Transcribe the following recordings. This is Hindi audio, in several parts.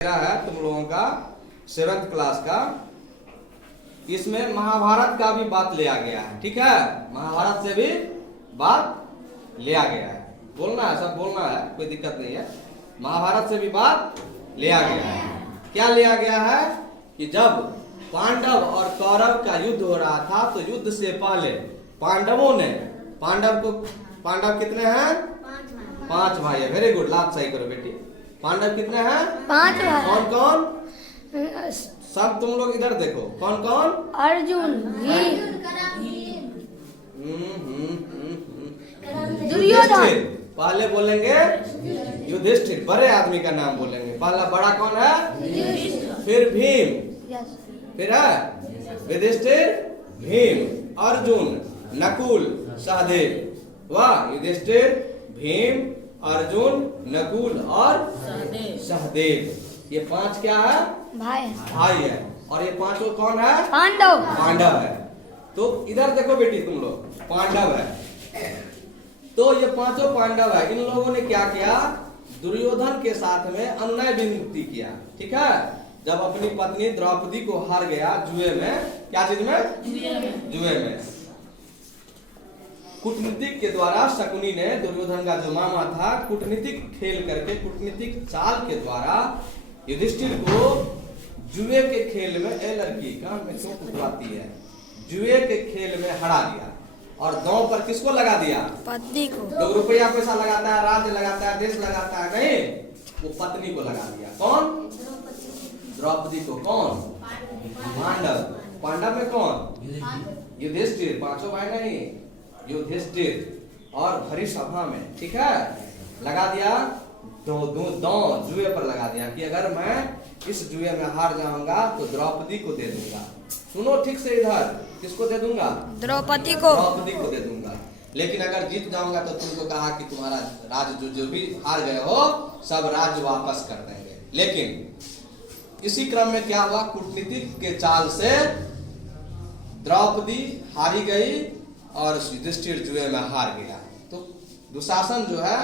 मेरा है तुम लोगों का 7th क्लास का। इसमें महाभारत का भी बात लिया गया है, ठीक है। महाभारत से भी बात लिया गया है, बोलना है, सब बोलना है, कोई दिक्कत नहीं है। महाभारत से भी बात लिया गया है। क्या लिया गया है कि जब पांडव और कौरव का युद्ध हो रहा था तो युद्ध से पहले पांडवों ने पांडव कितने हैं? 5 भाई है। वेरी गुड, लाभ सही करो बेटी। पांडव कितने हैं? 5 भाई। कौन कौन? सब तुम लोग इधर देखो, कौन कौन? अर्जुन, भीम, दुर्योधन। युधिष्ठिर। पहले बोलेंगे युधिष्ठिर, बड़े आदमी का नाम बोलेंगे। पहला बड़ा कौन है? फिर भीम, फिर है युधिष्ठिर, भीम, अर्जुन, नकुल, सहदेव। वाह, युधिष्ठिर, भीम, अर्जुन, नकुल और सहदेव। ये 5 क्या है? भाई है। और ये 5 कौन है? पांडव है। तो इधर देखो बेटी, तुम लोग पांडव है, तो ये 5 पांडव है। इन लोगों ने क्या किया? दुर्योधन के साथ में अन्याय विनती किया, ठीक है। जब अपनी पत्नी द्रौपदी को हार गया जुए में, क्या चीज में? जुए में। कूटनीतिक के द्वारा शकुनी ने, दुर्योधन का जो मामा था, कूटनीतिक खेल करके, कूटनीतिक चाल के द्वारा युधिष्ठिर को जुए के खेल में, ए लड़की कान में क्यों फुसलाती है, जुए के खेल में हरा दिया। और दांव पर किसको लगा दिया? पत्नी को। लोग रुपया पैसा लगाता है, राज्य लगाता है, देश लगाता है, नहीं, वो पत्नी को लगा दिया। कौन? द्रौपदी को। कौन? पांडव। पांडव में कौन? युधिष्ठिर। 5 भाई नहीं, युधिष्ठिर। और भरी सभा में, ठीक है, लगा दिया दो जुए पर लगा दिया कि अगर मैं इस जुए में हार जाऊंगा तो द्रौपदी को दे दूंगा। सुनो ठीक से इधर, किसको दे दूंगा? द्रौपदी को। द्रौपदी को दे दूंगा। लेकिन अगर जीत जाऊंगा तो तुमको कहा कि तुम्हारा राज्य जो भी हार गए हो सब राज्य वापस कर देंगे। लेकिन इसी क्रम में क्या हुआ? कूटनीतिक के चाल से द्रौपदी हारी गई और युधिष्ठिर जुए में हार गया। तो दुशासन जो है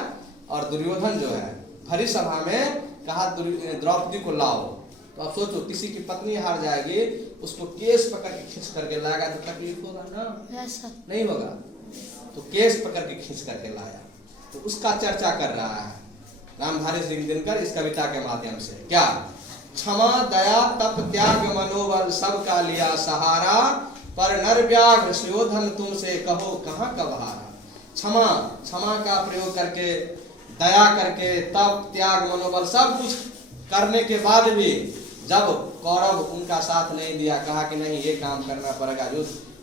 और दुर्योधन जो है भरी सभा में कहा द्रौपदी को लाओ। तो अब सोचो, किसी की पत्नी हार जाएगी, उसको केस पकड़ के खींच करके लाएगा तो तकलीफ होगा ना? नहीं होगा। तो केस पकड़ के खींच करके लाया। तो उसका चर्चा कर रहा है रामधारी सिंह दिनकर इस कविता के माध्यम से। क्या? क्षमा, दया, तप, त्याग, मनोबल सबका लिया सहारा, पर नर व्याघ्र सुयोधन तुमसे कहो कहाँ कब हारा। क्षमा का प्रयोग करके, दया करके, तप, त्याग, मनोबल सब कुछ करने के बाद भी जब कौरव उनका साथ नहीं दिया, कहा कि नहीं ये काम करना पड़ेगा,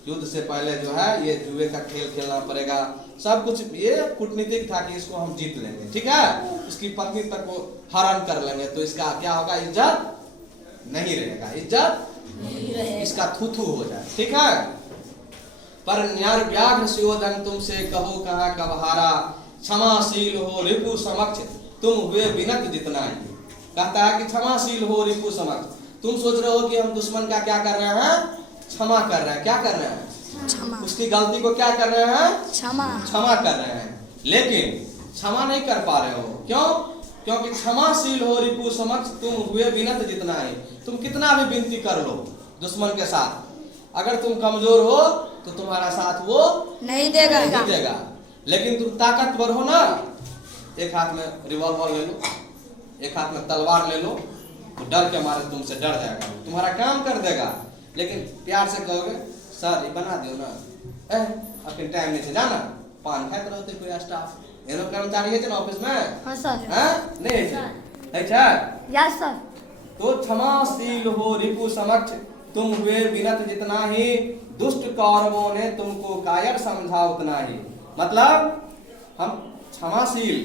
युद्ध से पहले जो है ये जुए का खेल खेलना पड़ेगा, सब कुछ ये कूटनीतिक था कि इसको हम जीत लेंगे, ठीक है, इसकी पत्नी तक को हरण कर लेंगे तो इसका क्या होगा? इज्जत नहीं रहेगा, इज्जत इसका थू हो जाए, ठीक है। पर नर व्याघ्र सुयोधन तुमसे कहो कहाँ कब हारा, क्षमाशील हो रिपु समक्ष तुम हुए विनत जितना ही। कहता है कि क्षमाशील हो रिपु समक्ष। तुम सोच रहे हो कि हम दुश्मन का क्या कर रहे हैं? क्षमा कर रहे हैं। क्या कर रहे हैं? उसकी गलती को क्या कर रहे हैं? क्षमा कर रहे हैं। लेकिन क्षमा नहीं कर पा रहे हो, क्यों? क्योंकि क्षमाशील हो रिपु समक्ष तुम हुए विनत जितना ही। तुम कितना भी विनती कर लो दुश्मन के साथ, अगर तुम कमजोर हो तो तुम्हारा साथ वो नहीं देगा। लेकिन तुम ताकतवर हो ना, एक हाथ में रिवॉल्वर ले लो, एक हाथ में तलवार ले लो, तो डर के मारे तुमसे डर जाएगा, तुम्हारा काम कर देगा। लेकिन प्यार से कहोगे सर ये बना दो ना, अपने टाइम नहीं से जाना, पान खाते रहते कोई स्टाफ एनो कर्मचारी है ना ऑफिस में। हाँ सर। नहीं सर। तो क्षमाशील हो रिपु समक्ष तुम हुए विनत जितना ही, दुष्ट कौरवों ने तुमको कायर समझा उतना ही। मतलब हम क्षमाशील,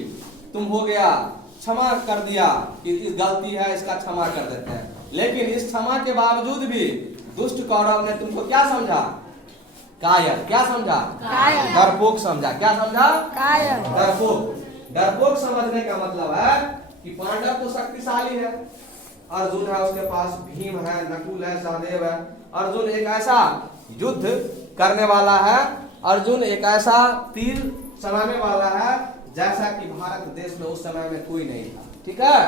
तुम हो गया, क्षमा कर दिया कि इस गलती है इसका क्षमा कर देते हैं, लेकिन इस क्षमा के बावजूद भी दुष्ट कौरव ने तुमको क्या समझा? कायर। क्या समझा? डरपोक समझा। क्या समझा? डरपोक समझने का मतलब है कि पांडव तो शक्तिशाली है, अर्जुन है उसके पास, भीम है, नकुल है, सहदेव है। अर्जुन एक ऐसा युद्ध करने वाला है, अर्जुन एक ऐसा तीर चलाने वाला है जैसा कि भारत देश में उस समय में कोई नहीं था, ठीक है।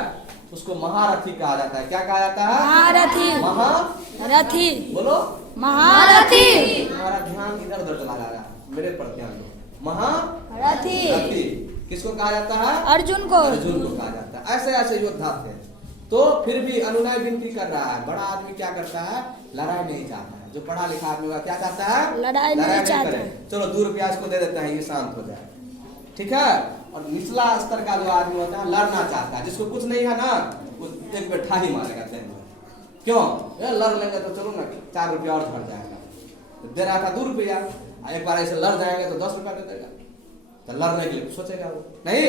उसको महारथी कहा जाता है। क्या कहा जाता है? महारथी। महारथी। बोलो महारथी। हमारा ध्यान इधर उधर चला जा रहा है, मेरे पर ध्यान दो। महारथी रथी। किसको कहा जाता है? अर्जुन को। अर्जुन को कहा जाता है। ऐसे ऐसे योद्धा थे। तो फिर भी अनुनय विनती कर रहा है। बड़ा आदमी क्या करता है? लड़ाई नहीं चाहता है। जो पढ़ा लिखा आदमी क्या चाहता है? लड़ाई नहीं चाहता करे। चलो 2 रुपया इसको दे देते हैं, ये शांत हो जाए, ठीक है। और निचला स्तर का जो आदमी होता है लड़ना चाहता है। जिसको कुछ नहीं है ना, वो एक बार ठाही मारेगा। क्यों? लड़ लेंगे तो चलो ना 4 रुपया और झड़ जाएगा। दे रहा था 2 रुपया, एक बार ऐसे लड़ जाएंगे तो 10 रुपया दे देगा। तो लड़ने के लिए सोचेगा वो नहीं।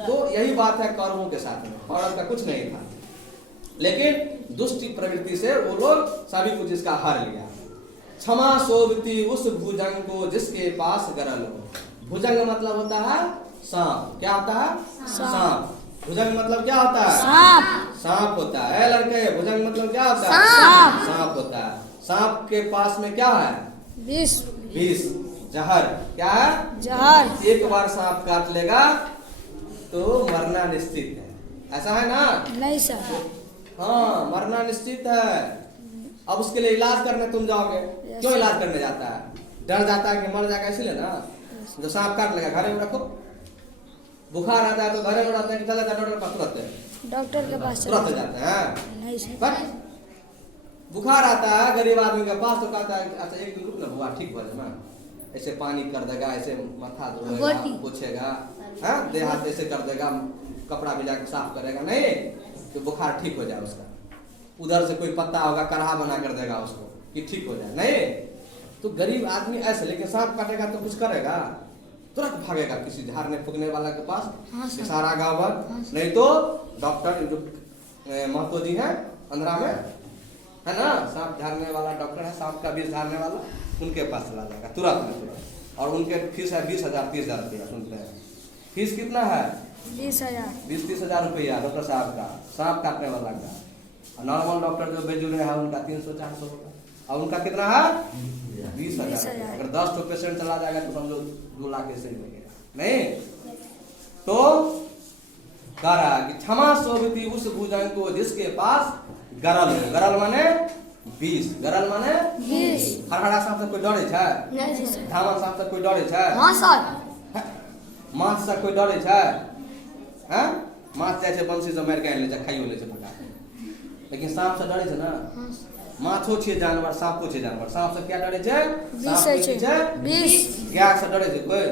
तो यही बात है कौरवों के साथ में। औरत का कुछ नहीं था, लेकिन दुष्ट प्रवृत्ति से वो लोग सभी कुछ इसका हार लिया। क्षमा सोवती उस भुजंग को जिसके पास गरल हो। भुजंग मतलब होता है सांप। क्या होता है? सांप। भुजंग मतलब क्या होता है? सांप। सांप होता है। लड़के, भुजंग मतलब क्या होता है? सांप। सांप होता है। सांप के पास में क्या है? विष। विष, जहर। क्या है? जहर। एक बार सांप काट लेगा तो मरना निश्चित है। ऐसा है ना? नहीं सर। हाँ, मरना निश्चित है। अब उसके लिए इलाज करने तुम जाओगे। क्यों इलाज करने जाता है? डर जाता है कि मर जाएगा, इसलिए ना। जो सांप काट लेगा घरे में रखो। बुखार आता है तो घरे में रहते हैं कि चला जाता डॉक्टर पास तुरंत? डॉक्टर के पास तुरंत जाते हैं। नहीं सर। बट बुखार आता है गरीब आदमी के पास तो कहता है अच्छा एक दिन रुक ना, बुआ ठीक हो जाए ना। ऐसे पानी कर देगा, ऐसे माथा धोएगा, पोछेगा, हाँ, देह हाथ ऐसे कर देगा, कपड़ा भिजा के साफ करेगा, नहीं कि बुखार ठीक हो जाए उसका। उधर से कोई पत्ता होगा काढ़ा बना कर देगा उसको कि ठीक हो जाए, नहीं। तो गरीब आदमी ऐसे, लेकिन सांप काटेगा तो कुछ करेगा, तुरंत भागेगा किसी झाड़ने फूकने वाला के पास। हाँ सारा गाँव भर, नहीं तो डॉक्टर जो महतो जी हैं अंधरा में, है ना, सांप झाड़ने वाला डॉक्टर है, सांप का विष झाड़ने वाला, उनके पास चला जाएगा तुरंत में तुरंत। और उनके फीस है 20,000 30,000 रुपया। सुनते हैं फीस कितना है? 20,000 20-30,000 रुपया डॉक्टर साहब का, सांप काटने वाला का। और नॉर्मल डॉक्टर जो बेजुरे है उनका 300-400 होगा। और उनका कितना है? 20,000। अगर 10 पेशेंट चला जाएगा तो समझो 2 लाख ऐसे ही लगेगा, नहीं। तो कह रहा कि क्षमा सोवती उस भुजंग को जिसके पास गरल हो। गरल माने विष। गरल माने विष। हरहरा सांप से कोई डरे छै? नहीं सर। धामन सांप से कोई डरे छै? हाँ सर। माछ से कोई डरे छै? हैं? माछ जाय छै बंसी से मारि के आनि लै छै, खाइयो लै छै पका के। लेकिन सांप से डरे छै ना? माछो छै जानवर, सांपो छै जानवर। सांप से क्या डरे छै? विष छै। विष। गाय से डरे छै कोई?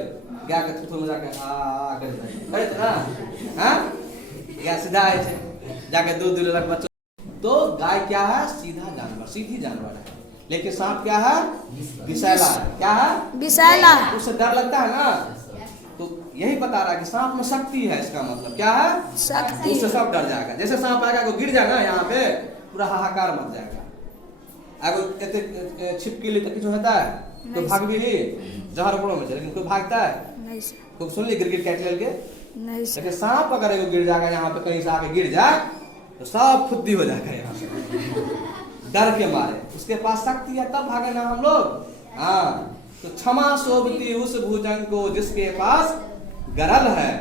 गाय के थुथु में जाके आ करे छै ना? हैं? गाय सीधा आए छै, जाके दूध लेलक बच्चों। तो गाय क्या है? सीधा जानवर, सीधी जानवर है। लेकिन सांप क्या है? विषैला है। क्या है? विषैला। उससे डर लगता है ना। तो यही बता रहा है कि सांप में शक्ति है। इसका मतलब क्या है? शक्ति। उससे सब डर जाएगा। जैसे सांप आएगा को गिर जाए ना यहाँ पे, पूरा हाहाकार मच जाएगा। अगर छिपके लिए तो कुछ होता है तो भाग भी ली, जहर बड़ो में, लेकिन कोई भागता है? नहीं सर। खूब सुन ली गिर काट लेके। नहीं सर। लेकिन सांप अगर एगो गिर जाएगा यहाँ पे, कहीं से आके गिर जाए तो सब फुद्दी हो जाएगा यहाँ से, डर के मारे। उसके पास शक्ति है तब भागे ना हम लोग। हाँ, तो क्षमा सोवती उस भुजंग को जिसके पास गरल है,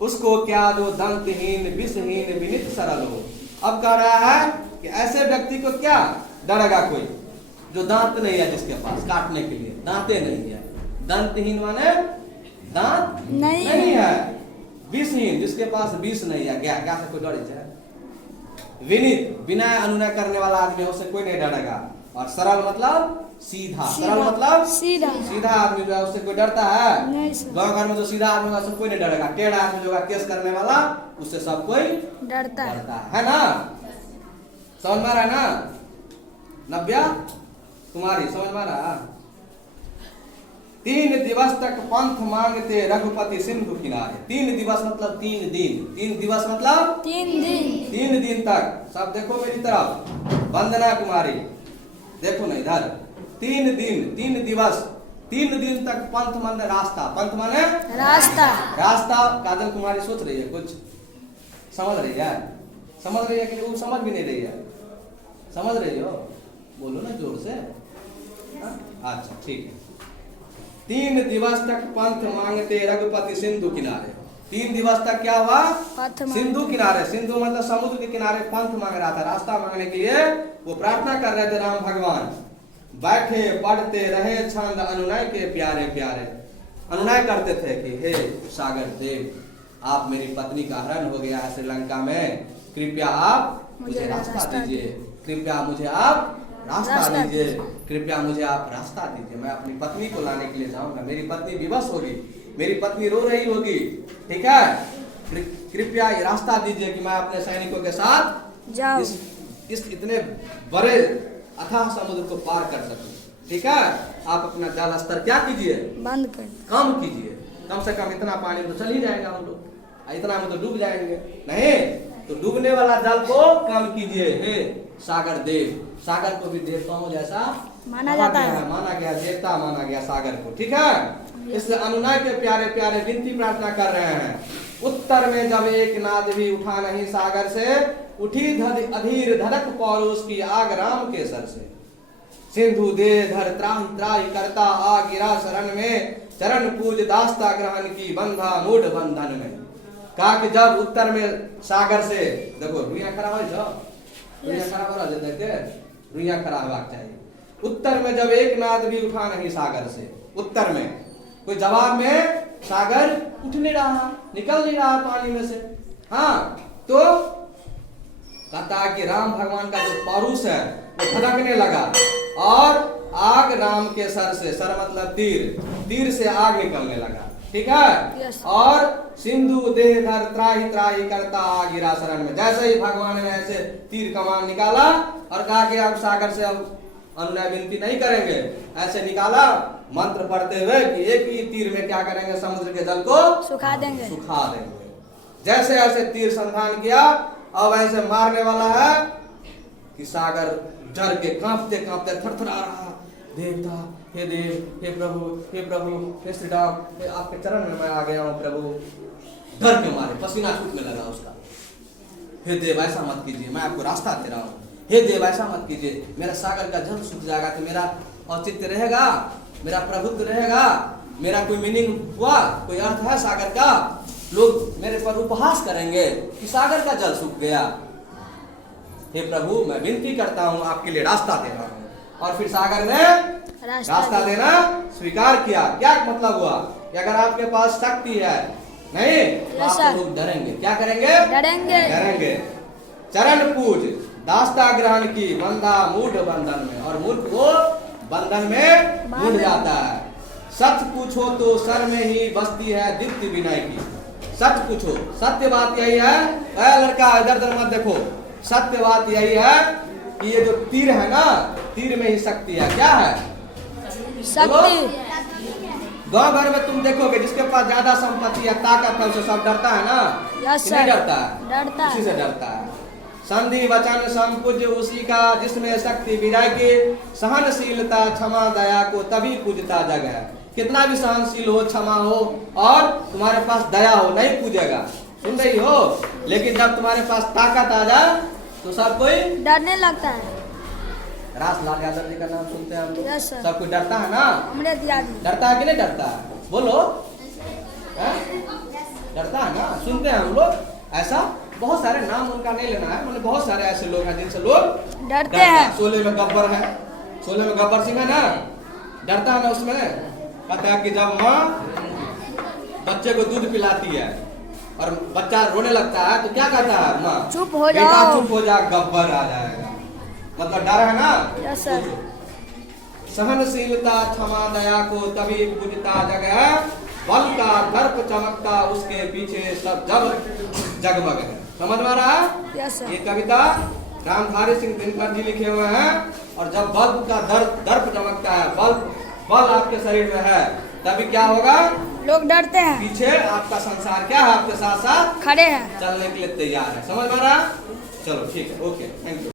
उसको क्या जो दंतहीन विषहीन विनित सरल हो। अब कह रहा है कि ऐसे व्यक्ति को क्या डरेगा कोई जो दांत नहीं है, जिसके पास काटने के लिए दांते नहीं है। दंतहीन माने दांत नहीं है। विषहीन जिसके पास विष नहीं है, क्या से कोई डरे छै? विनित बिना अनुनय करने वाला आदमी, उससे कोई नहीं डरेगा। और सरल मतलब सीधा। सरल मतलब सीधा। सीधा आदमी जो है उससे कोई डरता है? नहीं सर। गाँव घर में जो सीधा आदमी होगा उससे कोई नहीं डरेगा। टेढ़ा आदमी जो है केस करने वाला, उससे सब कोई डरता है ना। समझ में आ रहा है ना? नव्या कुमारी समझ में आ रहा? 3 दिवस तक पंथ मांगते रघुपति सिंधु किनारे। 3 दिवस मतलब 3 दिन। 3 दिवस मतलब 3 दिन। 3 दिन तक। सब देखो मेरी तरफ, वंदना कुमारी देखो ना इधर। 3 दिन, 3 दिवस, 3 दिन तक पंथ माने रास्ता। पंथ माने रास्ता। रास्ता। काजल कुमारी सोच रही है कुछ? समझ रही है? समझ रही है कि वो समझ भी नहीं रही है? समझ रही हो? बोलो ना जोर से। अच्छा ठीक है। 3 दिवस तक पंथ मांगते रघुपति सिंधु किनारे। 3 दिवस तक क्या हुआ? पथ मांग- सिंधु किनारे, सिंधु मतलब समुद्र के किनारे पंथ मांग रहा था, रास्ता मांगने के लिए वो प्रार्थना कर रहे थे राम भगवान। बैठे पढ़ते रहे छंद अनुनय के प्यारे प्यारे, अनुनय करते थे कि हे सागर देव, आप मेरी पत्नी का हरण हो गया है श्रीलंका में, कृपया आप मुझे रास्ता दीजिए, कृपया मुझे आप रास्ता दीजिए, कृपया मुझे आप रास्ता दीजिए, मैं अपनी पत्नी को लाने के लिए जाऊंगा, मेरी पत्नी विवश होगी, मेरी पत्नी रो रही होगी, ठीक है, कृपया ये रास्ता दीजिए कि मैं अपने सैनिकों के साथ जाओ। इस इतने बड़े अथाह समुद्र को पार कर सकूं, ठीक है। आप अपना जल स्तर क्या कीजिए? बंद कर। कम कीजिए, कम से कम इतना पानी तो चल ही जाएगा हम लोग, इतना में तो डूब जाएंगे, नहीं तो डूबने वाला जल को कम कीजिए हे सागर देव। सागर को भी देवताओं जैसा माना जाता है, माना गया, देवता माना गया सागर को, ठीक है। इसलिए अनुनय के प्यारे प्यारे विनती प्रार्थना कर रहे हैं। उत्तर में जब एक नाद भी उठा नहीं सागर से, उठी अधीर धड़क पौरुष की आग राम के सर से, सिंधु दे धर त्राहि त्राहि करता आ गिरा शरण में, चरण पूज दास्ता ग्रहण की बंधा मूढ़ बंधन में। कहा कि जब उत्तर में सागर से, देखो रुइया खड़ा हो जाओ, रुइया खड़ा हो रहा देखे, रुइया खड़ा होगा चाहिए। उत्तर में जब एक नाद भी उठा नहीं सागर से, उत्तर में कोई जवाब में सागर उठ नहीं रहा, निकल नहीं रहा पानी में से, हाँ, तो कहता है कि राम भगवान का जो पौरुष है वो धड़कने लगा और आग राम के सर से, सर मतलब तीर, तीर से आग निकलने लगा, ठीक है। और सिंधु देह धर त्राहि त्राहि करता आ गिरा शरण में, जैसे ही भगवान ने ऐसे तीर कमान निकाला और कहा कि अब सागर से अब अनुनय विनती नहीं करेंगे, ऐसे निकाला मंत्र पढ़ते हुए कि एक ही तीर में क्या करेंगे, समुद्र के जल को सुखा देंगे, सुखा देंगे। जैसे ऐसे तीर संधान किया, अब ऐसे मारने वाला है कि सागर डर के कांपते कांपते थरथरा रहा, देवता हे देव, हे प्रभु, हे प्रभु, हे श्री राम, हे आपके चरण में मैं आ गया हूँ प्रभु। डर के मारे पसीना छूटने लगा उसका। हे देव ऐसा मत कीजिए, मैं आपको रास्ता दे रहा हूँ, हे देव ऐसा मत कीजिए, मेरा सागर का जल सूख जाएगा तो मेरा औचित्य रहेगा, मेरा प्रभुत्व रहेगा, मेरा कोई मीनिंग हुआ, कोई अर्थ है सागर का, लोग मेरे पर उपहास करेंगे कि सागर का जल सूख गया। हे प्रभु मैं विनती करता हूँ, आपके लिए रास्ता दे रहा हूँ। और फिर सागर ने रास्ता देना स्वीकार किया। क्या मतलब हुआ कि अगर आपके पास शक्ति है नहीं तो आप लोग डरेंगे, क्या करेंगे? डरेंगे, डरेंगे। चरण पूज दास्ता ग्रहण की बंधा मूढ़ बंधन में, और मूर्ख वो बंधन में मूढ़ जाता है। सच पूछो तो सर में ही बसती है दीप्ति विनय की, सच पूछो, सत्य बात यही है, लड़का इधर उधर मत देखो, सत्य बात यही है कि ये जो तीर है ना, तीर में ही शक्ति है। क्या है शक्ति? गाँव भर में तुम देखोगे जिसके पास ज्यादा संपत्ति या ताकत है उसे सब डरता है ना, यस नहीं सर, डरता है? डरता उसी है। से डरता है। संधि वचन संपूज्य उसी का जिसमें शक्ति विजय की, सहनशीलता क्षमा दया को तभी पूजता जग है। कितना भी सहनशील हो, क्षमा हो और तुम्हारे पास दया हो, नहीं पूजेगा, सुन रही हो, लेकिन जब तुम्हारे पास ताकत आ जाए तो सब कोई डरने लगता है। रासलाल यादव जी का नाम सुनते हैं हम लोग, यस सर। सब कोई डरता है ना, अमृत यादव डरता है कि नहीं डरता है? बोलो, डरता है ना, सुनते हैं हम लोग। ऐसा बहुत सारे नाम उनका नहीं लेना है, मतलब बहुत सारे ऐसे लोग हैं जिनसे लोग डरते हैं। शोले में गब्बर है, शोले में गब्बर सिंह है ना, डरता है ना उसमें। कहता है कि जब माँ बच्चे को दूध पिलाती है और बच्चा रोने लगता है तो क्या कहता है माँ? चुप हो बेटा जाओ, चुप हो जा, गब्बर आ जाएगा, मतलब डर है ना। Yes sir. सहनशीलता क्षमा दया को तभी पूजता जग है, बल का दर्प चमकता उसके पीछे सब जब जगमग है। समझ में आ रहा है? Yes sir. ये कविता रामधारी सिंह दिनकर जी लिखे हुए हैं। और जब बल्ब का दर्प चमकता है, बल आपके शरीर में है, तभी क्या होगा? लोग डरते हैं, पीछे आपका संसार क्या है, आपके साथ साथ खड़े हैं। चलने के लिए तैयार है। समझ में आ रहा है? चलो ठीक है, ओके, थैंक यू।